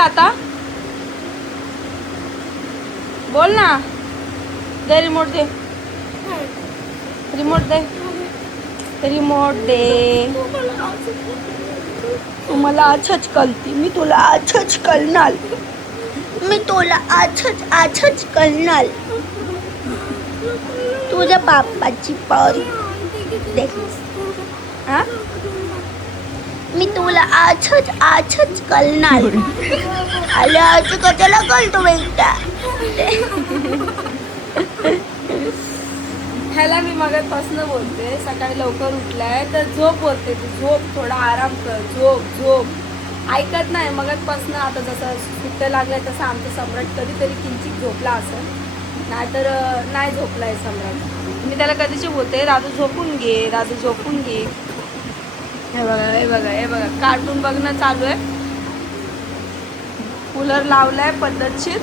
आता, बोल ना. दे रिमोट दे, रिमोट दे, रिमोट दे. तू मला आछच कळती, मी तुला आछच कळणार, मी तुला आछच कळणार. तुझ्या बाप्पाची परी दे. हा, मी तुला आछच कळणार. आले आज कशाला कळतो बेटा. ह्याला मी मगाचपासून बोलते, सकाळी लवकर उठलाय तर झोप बोलते, तू झोप, थोडा आराम कर, झोप ऐकत नाही मगाचपासून. आता जसं सुट्ट्या लागल्या तसं आमचं सम्राट कधीतरी किंचित झोपला असेल, नाहीतर नाही झोपलाय सम्राट. मी त्याला कधीची बोलते, राजू झोपून घे, राजू झोपून घे. हे बघा कार्टून बघणं चालू आहे. कूलर लावलाय पद्धतशीर,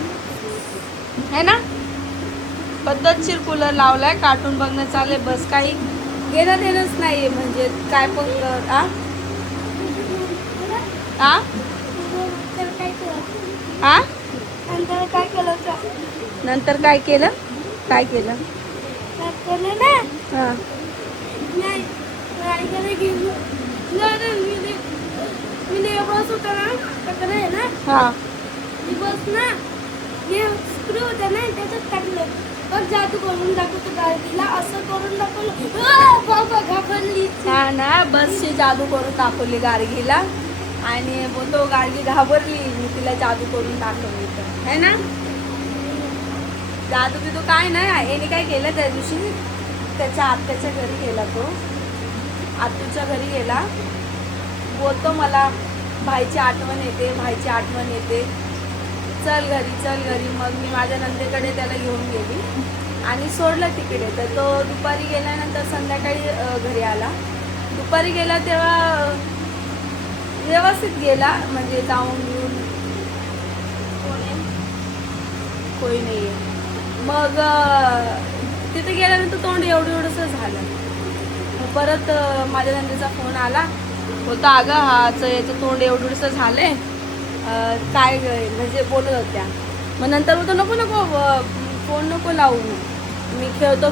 है ना, पद्धतशीर कूलर लावलाय, कार्टून बघणं चालू आहे. बस काही घेणं देणंच नाहीये, म्हणजे काय पण नंतर काय केलं जादू करून दाखवतो गाडीला, असं करून दाखवलं. हा ना, बसची जादू करून दाखवली गार्गीला, आणि बोलतो गार्गी घाबरली, मी तिला जादू करून दाखवली तर, है ना. जादू बिदू काय नाही. याने काय केलं त्या दिवशी, त्याच्या आत्याच्या घरी गेला, तो आत्तूच्या घरी गेला. बोलतो मला भाईची आठवण येते, चल घरी. मग मी माझ्या नंदेकडे त्याला घेऊन गेली आणि सोडलं तिकडे. तर तो दुपारी गेल्यानंतर संध्याकाळी घरी आला. दुपारी गेला तेव्हा व्यवस्थित गेला, म्हणजे जाऊन येऊन कोणी नाही आहे. मग तिथे गेल्यानंतर तोंड एवढंसं झालं. मग परत माझ्या नंदेचा फोन आला, होता अगं याचं तोंड एवढंसं झालंय, काय म्हणजे बोलत होत्या. मग नंतर बोलतो नको फोन नको लावू, मी खेळतो.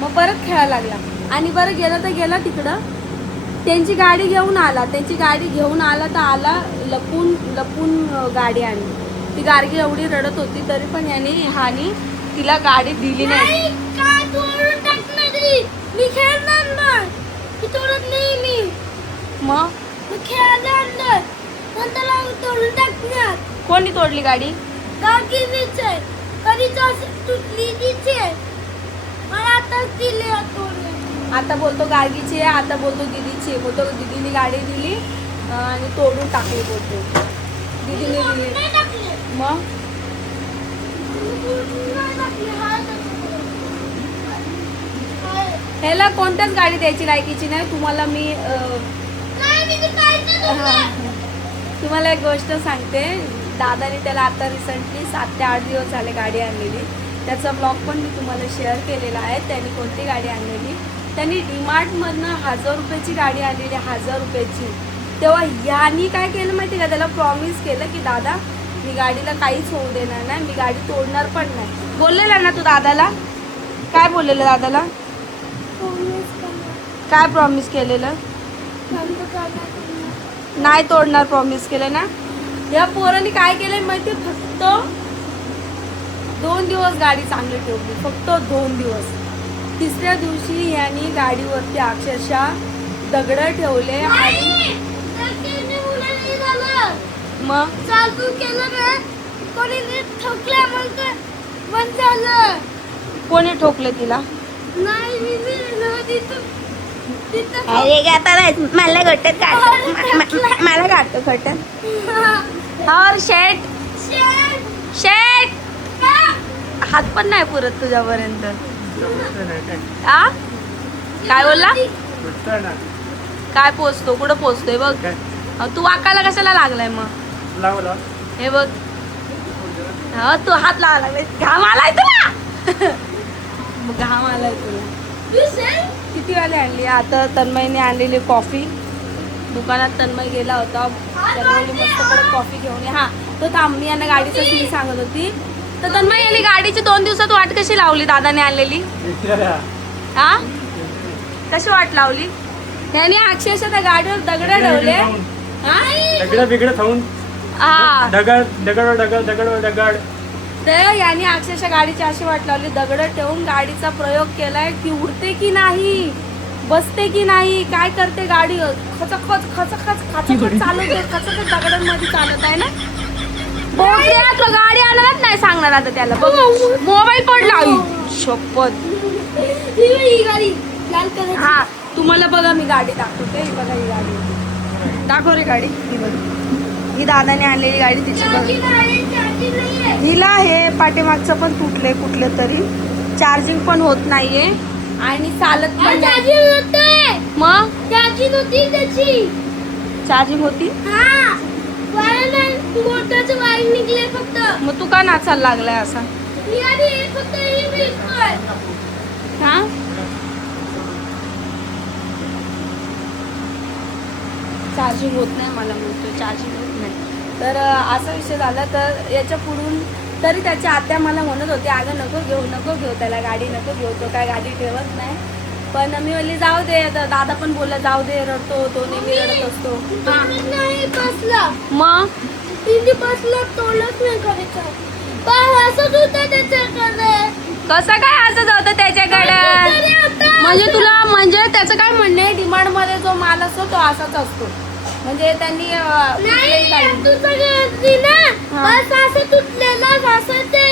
मग परत खेळायला लागला. आणि बरं गेला तर त्यांची गाडी घेऊन आला. तर आला लपून गाडी आणली. ती गार्गी एवढी रडत होती, तरी पण ह्यानी तिला गाडी दिली नाही. मग कोणी तोडली गाडी? आता बोलतो गार्गीची आहे, आता बोलतो दीदीची आहे. बोलतो दीदीने गाडी दिली आणि तोडून टाकली. बोलतो दीदीने दिली. मग ह्याला कोणत्याच गाडी द्यायची लायकीची नाही. तुम्हाला एक गोष्ट सांगते. दादाने त्याला आता रिसेंटली 7 ते 8 दिवस झाले गाडी आणलेली. त्याचा ब्लॉग पण मी तुम्हाला शेअर केलेला आहे. त्यांनी कोणती गाडी आणलेली, त्यांनी डीमार्टमधनं 1000 रुपयाची गाडी आणलेली, 1000 रुपयाची. तेव्हा ह्यानी काय केलं माहिती का, त्याला प्रॉमिस केलं की दादा मी गाडीला काहीच होऊ देणार नाही, मी गाडी तोडणार पण नाही. बोललेला ना तू दादाला? काय बोललेलं दादाला? काय प्रॉमिस केलेलं? नाही तोडणार प्रॉमिस केलं ना. या पोरांनी काय केलंय माहिती, फक्त 2 दिवस गाडी चांगली ठेवली, फक्त 2 दिवस. तिसऱ्या दिवशी यांनी गाडीवरती अक्षरशः दगड ठेवले आणि मग चालू केलं ना, कोणी ठोकल्या, मग बंद झालं. कोणी ठोकले तिला? नाही अरे मला घटत मला काढतो घटत. और शेट हात पण नाही पुरत तुझ्यापर्यंत. काय बोलला? काय पोचतो, कुठं पोचतोय बघ. तू वाकायला कशाला लागलाय मग? हे बघ, तू हात लावा लागलाय. घाम आलाय तुला. घाम आलाय तुला. किती वाले आणली? आता तन्मयने आणलेली कॉफी. दुकानात तन्मय गेला होता, त्याला बोलली मस्त कडक कॉफी घेऊन ये. हा तो थांब, मी यांना गाडीचं सीन सांगत होती. तर तन्मय यांनी गाडीची 2 दिवसात वाट कशी लावली दादाने आणलेली? हा कशी वाट लावली यांनी? अक्षरशः त्या गाडीवर दगड ठेवले. दगड बिगड खाऊन हा दगड दगड दगड दगड दगड. तर यांनी अक्षरशः गाडीची अशी वाट लावली, दगड ठेवून गाडीचा प्रयोग केलाय की उडते की नाही, बसते की नाही, काय करते गाडी, खचखच खचखच खचखच चालवते, खचखच दगडांमध्ये चालत आहे ना. तो गाडी आणत नाही सांगणार आता त्याला. बघ मोबाईल पडला, शपथ. ही गाडी लाल कलर. हा तुम्हाला बघा मी गाडी दाखवते. ही बघा ही गाडी, दाखव रे गाडी. ही बघ, ही दादाने आणलेली गाडी तिची बघ. हिला हे पाठीमागचं पण तुटले कुठले तरी, चार्जिंग पण होत नाहीये आणि चालत पण नाही. मग चार्जिंग होती त्याची. चार्जिंग होती. हा मोटरचं वायर निघले फक्त. मग तू का नाचायला लागलाय असा? फक्त ही बिलकुल. हा चार्जिंग होत नाही मला म्हणतोय, चार्जिंग होत नाही. तर असा विषय झाला. तर याच्या पुढून तरी त्याच्या आत्या मला म्हणत होते अगं नको घेऊ त्याला गाडी, नको घेऊ, तो काय गाडी ठेवत नाही. पण मी म्हणली जाऊ दे. दादा पण बोलला जाऊ दे, रडतो तो, नेहमी रडत असतो. नाही बसला. मग तिथे बसला, तोडलंच नाही करायचं. पण हसत होता त्याच्याकडे. कसं काय असंच होतं त्याच्याकडे? म्हणजे तुला म्हणजे त्याचं काय म्हणणं आहे, डिमांड मध्ये जो माल असतो तो असाच असतो. म्हणजे त्यांनी बस असं तुटलेलं असं ते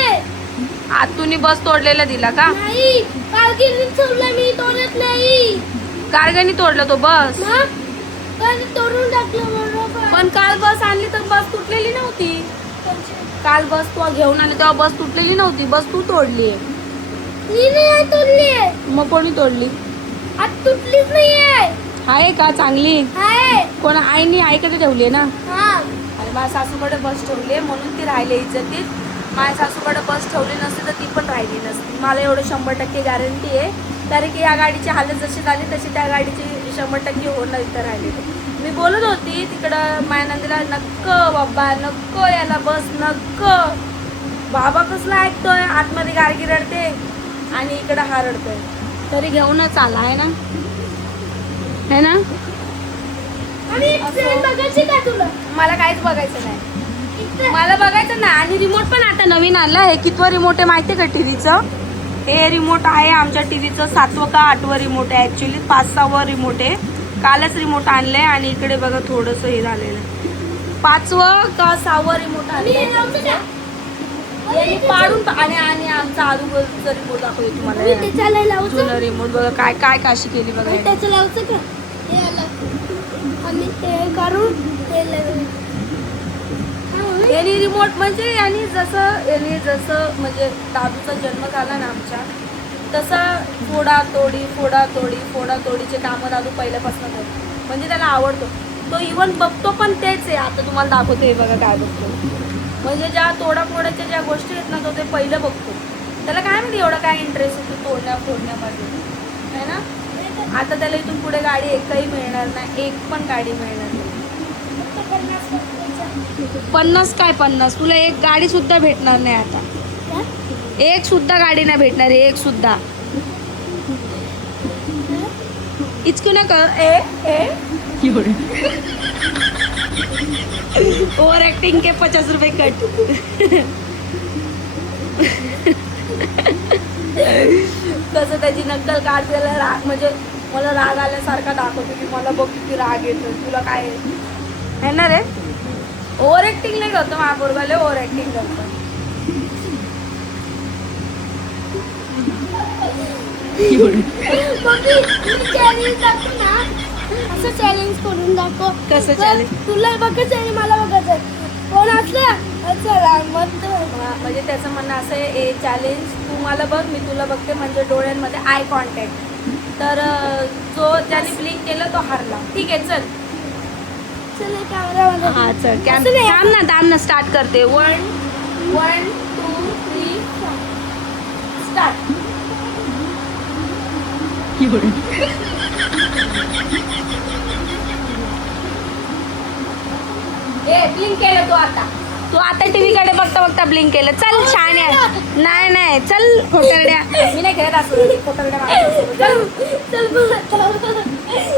आतून बस तोडलेला दिला का? नाही, कारगिरी ठेवलं मी, तोडत नाही. कारगानी तोडलं तो बस. पण तोडून टाकलं बरोबर. पण काल बस आणली तर बस तुटलेली नव्हती. काल बस तू घेऊन आली तेव्हा बस तुटलेली नव्हती, बस तू तोडली. मी नाही तोडली. मग कोणी तोडली? आज तुटलीच नाहीये. आहे का चांगली? आहे. कोण आईनी आईकडे ठेवली आहे ना. हा आणि माझ्या सासूकडे बस ठेवली म्हणून ती राहिली इज्जतीत. माझ्या सासूकडे बस ठेवली नसती तर ती पण राहिली नसती. मला एवढं 100% गॅरंटी आहे. कारण की या गाडीची हालत जशी झाली तशी त्या गाडीची 100% होणार इथं राहिली. मी बोलत होती तिकडं मायानंदीला, नको बाबा नको याला बस नको. बाबा कसला ऐकतोय, आतमध्ये गाडगी रडते आणि इकडं हा रडतोय, तरी घेऊनच आला आहे ना, है ना. आणि ट्रेन बघायची का तुला? मला काहीच बघायचं नाही, मला बघायचं नाही. आणि रिमोट पण आता नवीन आलं आहे. कितवं रिमोट आहे माहिती आहे का टीव्हीचं? हे रिमोट आहे आमच्या टीव्हीचं 7वं का 8वं रिमोट आहे. ॲक्च्युली 5-6वं रिमोट आहे. कालच रिमोट आणलंय आणि इकडे बघा थोडंसं हे झालेलं आहे. 5वं का 6वं रिमोट आणलंय पाडून. आणि आमचा अगोदरचा रिमोट दाखवते तुम्हाला. जुनं रिमोट बघा काय काय काशी केली बघा. त्याचं लावचं का? हे आलं आणि ते काढून यांनी रिमोट म्हणजे यांनी जसं म्हणजे दादूचा जन्म झाला ना आमच्या, तसं फोडातोडीचे कामं दादू पहिल्यापासून करतो. म्हणजे त्याला आवडतो. तो इव्हन बघतो पण तेच आहे. आता तुम्हाला दाखवते बघा काय बघतो. म्हणजे ज्या तोडाफोडाच्या ज्या गोष्टी आहेत ना तो ते पहिलं बघतो. त्याला काय माहिती एवढं काय इंटरेस्ट येतो फोडण्यामध्ये, है ना. आता त्याला इथून पुढे गाडी एकही मिळणार नाही, एक पण गाडी मिळणार नाही. 50 काय 50, तुला एक गाडी सुद्धा भेटणार नाही आता. एक सुद्धा गाडी नाही भेटणार, एक सुद्धा. इचकू नका ओव्हर ऍक्टिंग के 50 रुपये कट. कसं त्याची नक्कल काढतेला राग, म्हणजे मला राग आल्यासारखा दाखवतो की मला बघ किती राग येतो, तुला काय आहे ना रे. ओव्हर ऍक्टिंग नाही करतो महापोरगाले, ओव्हर ऍक्टिंग करतो. असं चॅलेंज करून दाखव. कसं चॅलेंज? तुला बघायचं आणि मला बघायचं, कोण असलं चला मत. म्हणजे त्याचं म्हणणं असं आहे, ए चॅलेंज तू मला बघ मी तुला बघते, म्हणजे डोळ्यांमध्ये आय कॉन्टॅक्ट. तर जो ज्याने ब्लिंक केलं तो हारला. ठीक आहे चल कॅमेरा. हा चल थांब ना स्टार्ट करते. 1 2 3 स्टार्ट. ए ब्लिंक केलं तू आता टीव्ही कडे बघता बघता ब्लिंक केलं. चल शाण्या. नाही नाही चल खोटरड्या. मी नाही खेळत असं खोटरड्या मारायचं.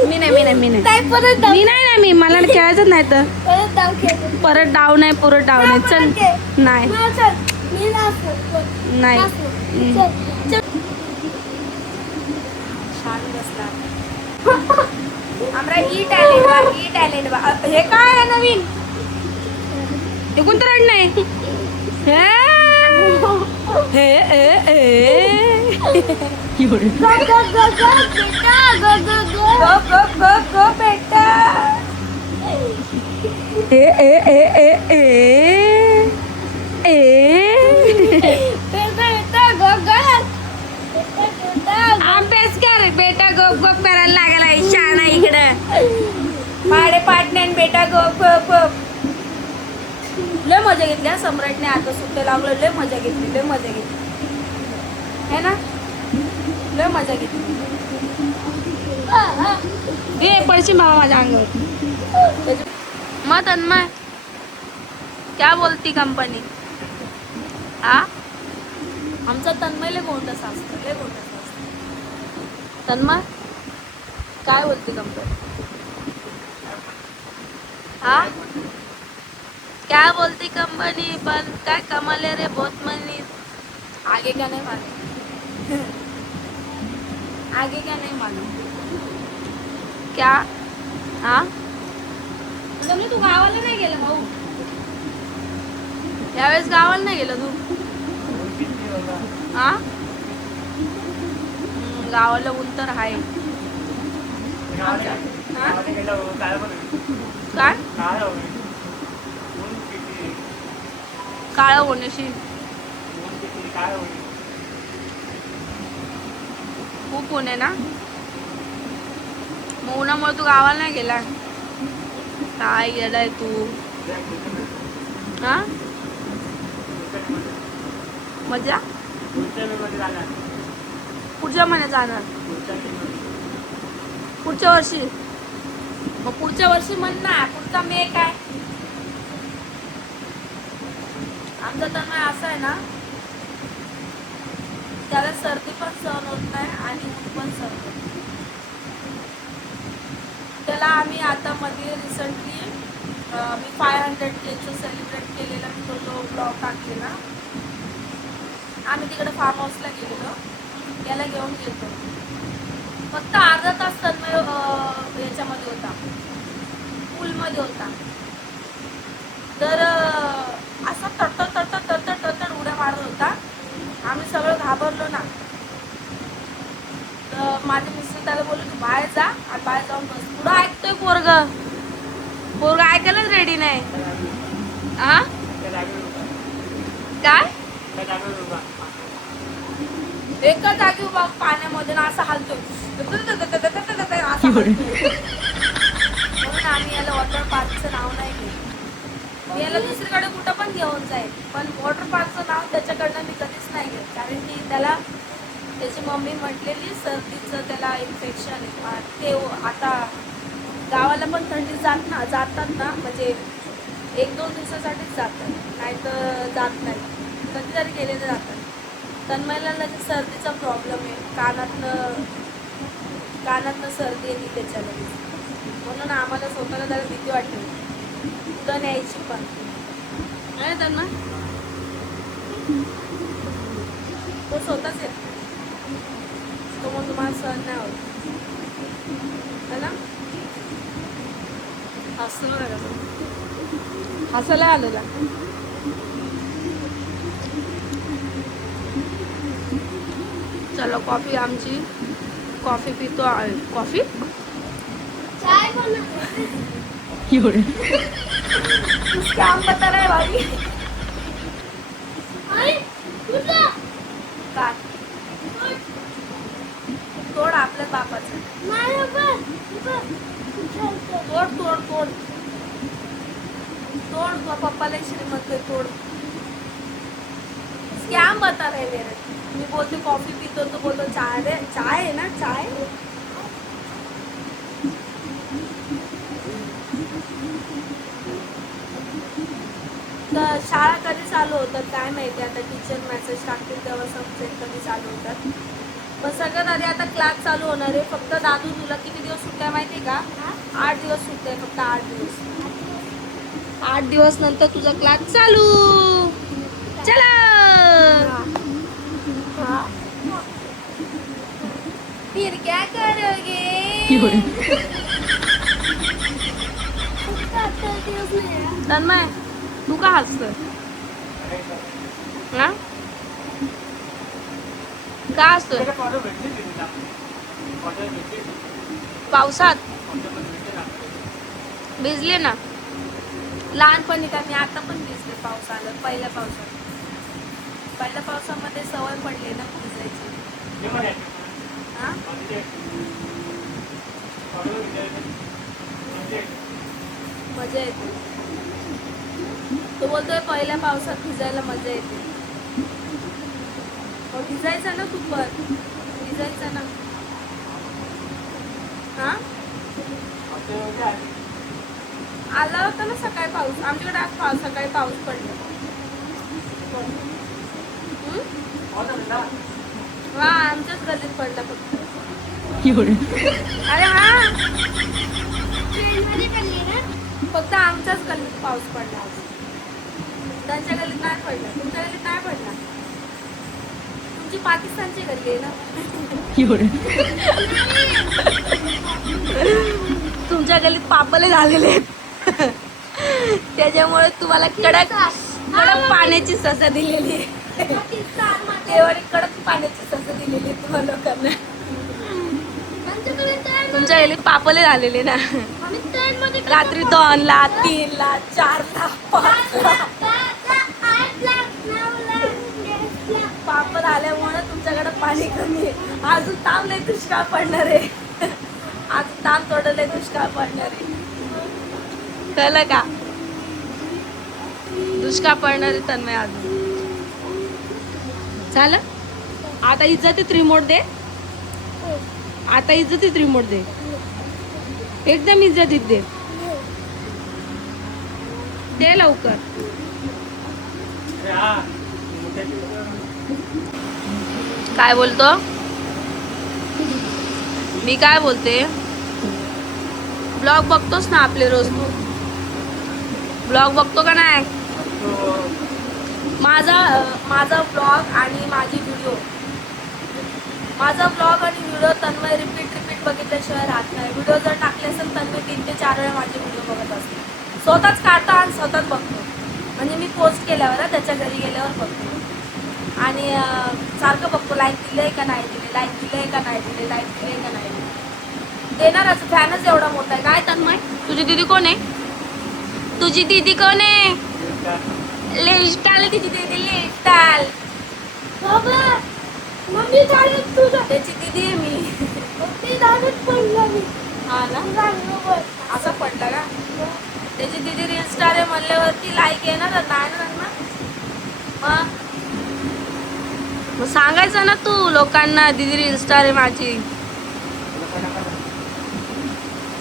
मी नाही काय परत डाव मी नाही ना मी मला खेळायचंच नाही तर परत डाव खेळ. परत डाव नाही परत डाव नाही. चल नाही चल मी नाचतो. नाही चल चल. छान बसला आमरा ई टॅलेंट बा हे काय आहे नवीन हे कोणतं रड नाही हे बेटा अभ्यास कर बेटा गोप गोप करायला लागला शाळा इकडं पाडे पाटणे बेटा गोप गोप गोप. लय मजा घेतली हा सम्राटने आता सुट्टे लागलो. लय मजा घेतली है ना. लय मजा घेतली. ए पडशी बाबा माझ्या अंगावर. मग तन्मय क्या बोलती कंपनी हा आमचा तन्मय लय गोंडस असतं. तन्मय काय बोलती कंपनी हा क्या बोलती कंपनी पण काय कमाले रे बहुत मनी. आगे क्या नहीं मालूम क्या हा म्हणजे तू गावाला नाही गेला भाऊ यावेळेस गावाला नाही गेला तू हा गावाला ऊन तर आहे. काय काळ होण्याशी खूप ऊन आहे ना. मग उन्हामुळे तू गावाला नाही गेला काय गेलाय तू हा मजा पुढच्या महिन्यात जाणार पुढच्या वर्षी. मग पुढच्या वर्षी म्हण ना पुढचा मे काय. आमचा तन्मय असं आहे ना त्याला सर्दी पण सहन होत नाही आणि ऊन पण सहन होत नाही. त्याला आम्ही आता मध्ये रिसेंटली मी 500K सेलिब्रेट केलेला मी तो ब्लॉग टाकलेला. आम्ही तिकडे फार्म हाऊसला गेलेलो याला घेऊन गेलो. फक्त अर्धा तास तन्मय याच्यामध्ये होता पूलमध्ये होता. तर असा तडतड उड्या मारत होता. आम्ही सगळं घाबरलो ना. तर माझे मिस्टर त्याला बोलले तू बाहेर जा आणि बाहेर जाऊन बस. पुढं ऐकतोय पोरग ऐकायलाच रेडी नाही. हा काय एका जागी उभा पाण्यामध्ये ना असं हलतोय म्हणून आम्ही याला वॉटर पार्कचं नाव नाही घेत. याला दुसरीकडे कुठं पण घेऊन जाईल पण वॉटर पार्कचं नाव त्याच्याकडनं मी कधीच नाही घेत. कारण की त्याला त्याची मम्मी म्हटलेली सर्दीचं त्याला इन्फेक्शन आहे. ते आता गावाला पण थंडी जातात ना म्हणजे 1-2 दिवसासाठीच जातात नाही तर जात नाही. कधीतरी गेलेले जातात. तन्मयला लगेच सर्दीचा प्रॉब्लेम आहे. कानातनं सर्दी येते त्याच्या लगेच. म्हणून आम्हाला स्वतःला त्याला भीती वाटते कुठं न्यायची पण आहे त्यांना. तो स्वतःच येतो तो मग तुम्हाला सहन नाही होत है ना. हसायला आलेला. चलो कॉफी आमची कॉफी पितो आहे. कॉफी चाय बनव. काम बता रहा है भाभी. अरे तुझा काय तोड आपल्या बापाचं. माझ्या पण तोड पप्पाला श्रीमंत तोड. स्कॅम बता रहे मेरे. मी बोलते कॉफी पितो तो बोलतो चाय रे. चाय आहे ना चाय. तर शाळा कधी चालू होतात काय माहिती, आता टीचर मेसेज टाकतील तेव्हा समजेल कधी चालू होतात. पण सगळ्यात आधी आता क्लास चालू होणार आहे. फक्त दादू तुला किती दिवस सुट्ट्या माहिती का? 8 दिवस सुट्ट्या आहे, फक्त 8 दिवस. 8 दिवस नंतर तुझा क्लास चालू. चला फिर क्या करोगे? तन्मय तू का हसतोय? हा का हसतोय? पावसात भिजले ना लहानपणी का? मी आता पण भिजले पाऊस आला. पहिल्या पावसामध्ये सवय पडली ना भिजायची. हा मजा येते. तो बोलतोय पहिल्या पावसात भिजायला मजा येते. भिजायचा ना तू पण, भिजायचा ना. हा आला होता ना सकाळी पाऊस. आमच्याकडे आज सकाळी पाऊस पडला. हा आमच्याच गल्लीत पडला फक्त. अरे हा फक्त आमच्याच गल्लीत पाऊस पडला आज. त्यांच्या गल्लीत नाही पडला. तुमच्या गल्लीत नाही पडला. तुमची पाकिस्तानची गल्ली आहे ना. तुमच्या गल्लीत पापले झालेले आहेत. त्याच्यामुळे तुम्हाला कडक पाण्याची सजा दिलेली आहे. देवाने कडक पाण्याची सजा दिलेली आहे तुम्हाला लोकांना. तुमच्या गल्लीत पापले झालेले ना. रात्री 2ला 3ला 4ला 5ला पापड आल्यामुळे तुमच्याकडे पाणी कमी आहे. अजून तांबले दुष्काळ पडणार आहे. अजून तांब तोडले दुष्काळ पडणार आहे. कळलं का? दुष्काळ पडणार आहे तन्मय अजून. झालं आता इज्जतीत रिमोट दे. आता इज्जतीत रिमोट दे. एकदम इज्जतीत दे. दे लवकर. काय बोलतो? मी काय बोलते? ब्लॉग बघतोस ना आपले रोज तू? ब्लॉग बघतो का नाही? माझा ब्लॉग आणि माझी व्हिडिओ, माझा ब्लॉग आणि व्हिडिओ तन्मय रिपीट बघितल्याशिवाय राहत नाही. व्हिडिओ जर टाकले असेल तन्मय 3 ते 4 वेळा माझे व्हिडिओ बघत असते. स्वतःच काढतो आणि स्वतःच बघतो. म्हणजे मी पोस्ट केल्यावर त्याच्या घरी गेल्यावर बघतो. आणि सारखं बघतो लाईक दिले का नाही दिले, लाईक दिले का नाही दिले, लाईक दिले का नाही दिले. देणारच. फॅनच एवढा मोठा आहे. काय तन्मय तुझी दीदी कोण आहे? तुझी दीदी कोण आहे? लेस्टाल. तिची दीदी लेस्टाल. मम्मी झाडत तुझं. त्याची दीदी आहे मी. ते झाडत पडलं मी. हा ना असं पडलं का? त्याची दीदी रील स्टार आहे म्हणल्यावरती लाईक येणार नाही ना. मग सांगायचं ना तू लोकांना दीदी रील स्टार आहे माझी.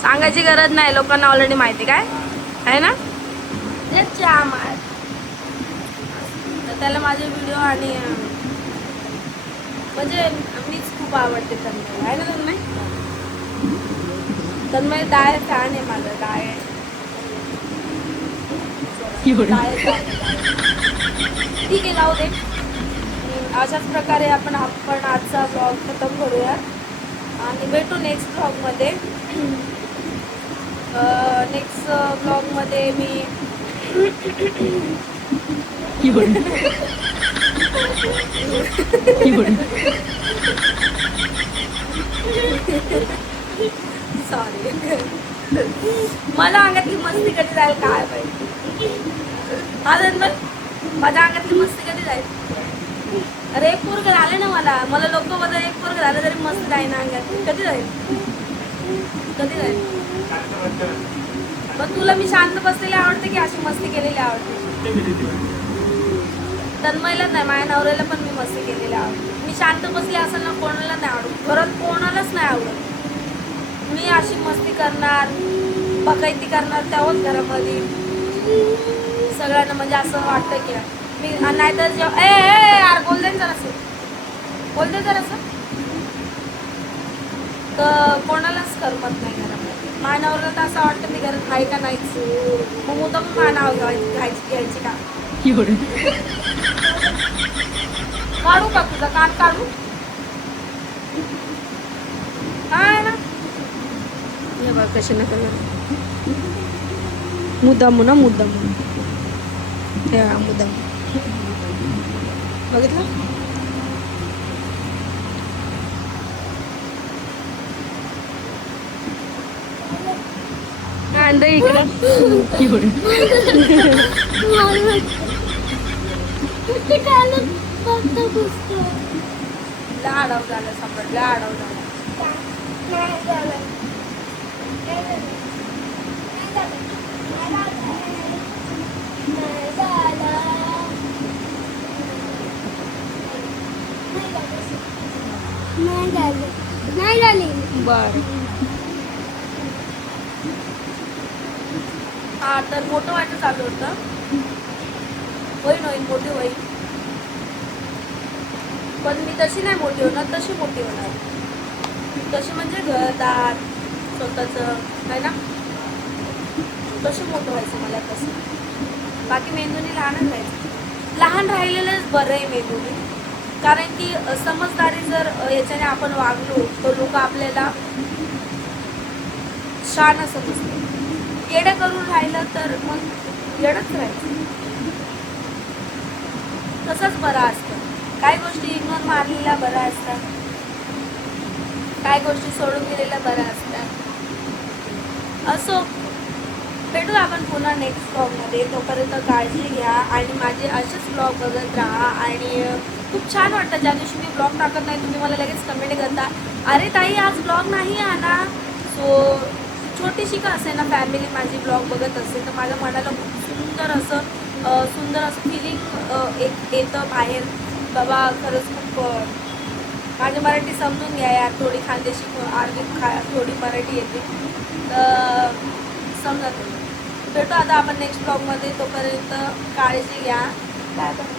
सांगायची गरज नाही. लोकांना ऑलरेडी माहिती काय आहे ना. तर त्याला माझे व्हिडिओ आणि म्हणजे मीच खूप आवडते तन्मय. आहे ना तन्मय? तन्मय डाय फॅन आहे माझा. डाय ठीक आहे जाऊ दे. अशाच प्रकारे आपण आजचा ब्लॉग खतम करूया आणि भेटू नेक्स्ट ब्लॉगमध्ये. नेक्स्ट ब्लॉगमध्ये मी सॉरी. मला अंगातली मस्ती कधी जाईल काय पाहिजे. माझ्या अंगातली मस्ती कधी जाईल. अरे एक पोरग झालं ना मला लोक बघा एक पोरग झालं तरी मस्ती जाईल ना अंगात. कधी जाईल मग तुला मी शांत बसलेली आवडते की अशी मस्ती केलेली आवडते? तन्मयला नाही, माझ्या नवऱ्याला पण मी मस्ती केलेली आवडते. मी शांत बसले असेल ना कोणाला नाही आवडत. घरात कोणालाच नाही आवडत. मी अशी मस्ती करणार बकायती करणार तेव्हाच घरामध्ये सगळ्यांना म्हणजे असं वाटतं की मी नाहीतर जेव्हा ए यार बोल दे जरा असं बोल दे जरा असं तर कोणालाच करमत नाही घरामध्ये. मानावरला तर असं वाटतं मी घरात आहे का नाहीच. मग मुद्दाम मानावर घ्यायची का काढू का तुझा कान काढू काय ना हे बघ कशी नका मुद्दाम ना मुद्दाम हे मुद्दाम बघितलं. अंडे इकडं ते कालच फक्त पुसतो. आडव झालं सापडलं आडव झालं. नाही झालं. नाही झालं. नाही झालं. नाही झालं. नाही झाली. बर हा तर मोठं वाटत चालू होतं. होईन होईन मोठी होईल पण मी तशी नाही मोठी होणार तशी मोठी होणार. तशी म्हणजे घरदार स्वतःचं आहे ना तशी मोठं व्हायचं मला तसं. बाकी मेंदूनी लहानच राहायचं. लहान राहिलेलंच बरं आहे मेंदूनी. कारण की समजदारी जर याच्याने आपण वागलो तर लोक आपल्याला शान समजतात. येडं करून राहिलं तर मग येडंच राहायचं. तसंच बरं असतं. काही गोष्टी इग्नोर मारलेल्या बऱ्या असतात. काही गोष्टी सोडून गेलेल्या बऱ्या असतात. असो भेटू आपण पुन्हा नेक्स्ट ब्लॉगमध्ये. तोपर्यंत काळजी घ्या आणि माझे असेच ब्लॉग बघत राहा. आणि खूप छान वाटतं ज्या दिवशी मी ब्लॉग टाकत नाही तुम्ही मला लगेच कमेंट करता अरे ताई आज ब्लॉग नाही आला. सो छोटीशी का असे ना फॅमिली माझी ब्लॉग बघत असेल तर माझ्या मनाला खूप सुंदर असं फिलिंग एक येतं बाहेर. बाबा खरंच खूप माझी मराठी समजून घ्या यार. थोडी खानदेशी अर्धी थोडी मराठी येते तर समजा तुम्ही. भेटू आता आपण नेक्स्ट ब्लॉगमध्ये. तोपर्यंत काळजी घ्या. Bye bye.